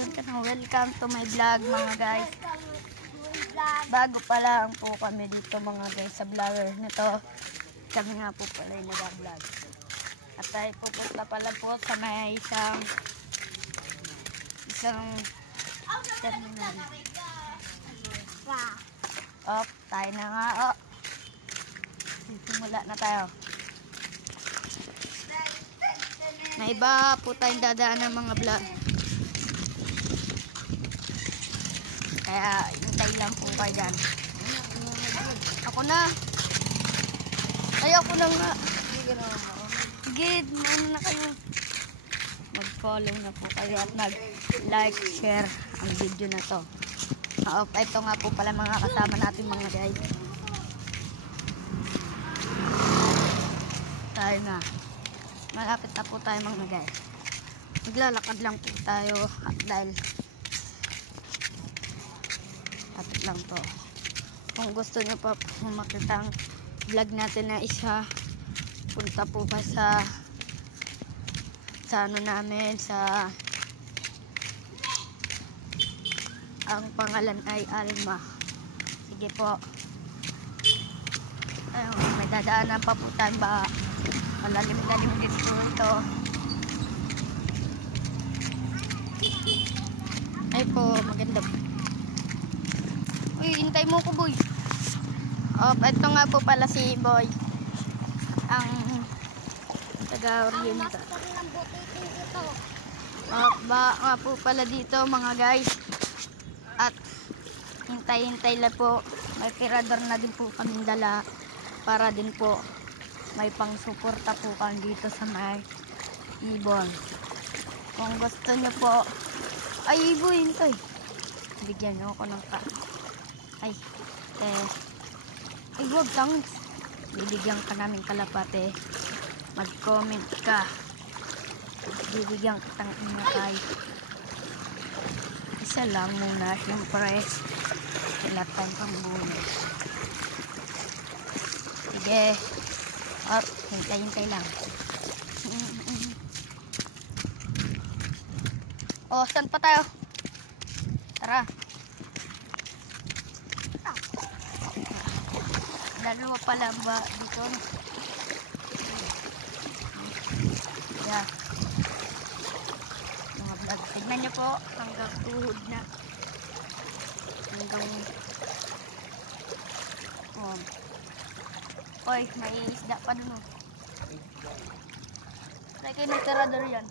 Welcome to my vlog mga guys. Bago pa lang po kami dito mga guys sa vlogger nito. Kami nga po pala yung nag-vlog. At tayo pupunta pala po sa may isang terminal. Tayo na nga. Simula na tayo. May iba po tayong dadaan ng mga vlog. Kaya hintay lang po kayo dyan. Ako na. Ay, ako na nga. Gid, ano na kayo. Mag-follow na po kayo at mag-like, share ang video na to. Ito nga po pala mga kasama natin mga guys. Tayo na. Malapit na po tayo mga guys. Maglalakad lang po tayo dahil lapit lang to. Kung gusto nyo pa makita ang vlog natin na isa, punta po pa sa ano namin, sa ang pangalan ay Alma. Sige po. Ayun, may dadaanan pa po tayo ba? Malalim-lalim dito ito. Ay po, maganda. Uy, hintay mo ko boy. Ito nga po pala si Boy. Ang taga-orienta. Ba nga po pala dito mga guys. At hintay-hintay lang po. May tirador na din po kaming dala. Para din po may pang-suporta po kami dito sa may ibon. Kung gusto nyo po, ay ibon hintay. Bigyan nyo ako ng ay wag kang bibigyan ka namin kalapate. Mag-comment ka, bibigyan ka ng inakay. Isa lang muna syempre, wala tayong pambunod. Sige, hintay lang. Saan pa tayo? Tara. Dalawa pala ba dito? Yeah. Mga vlog. Tignan nyo po hanggang tuhod na. Hanggang oy, may isda pa dun. Try kayo may tirador yan.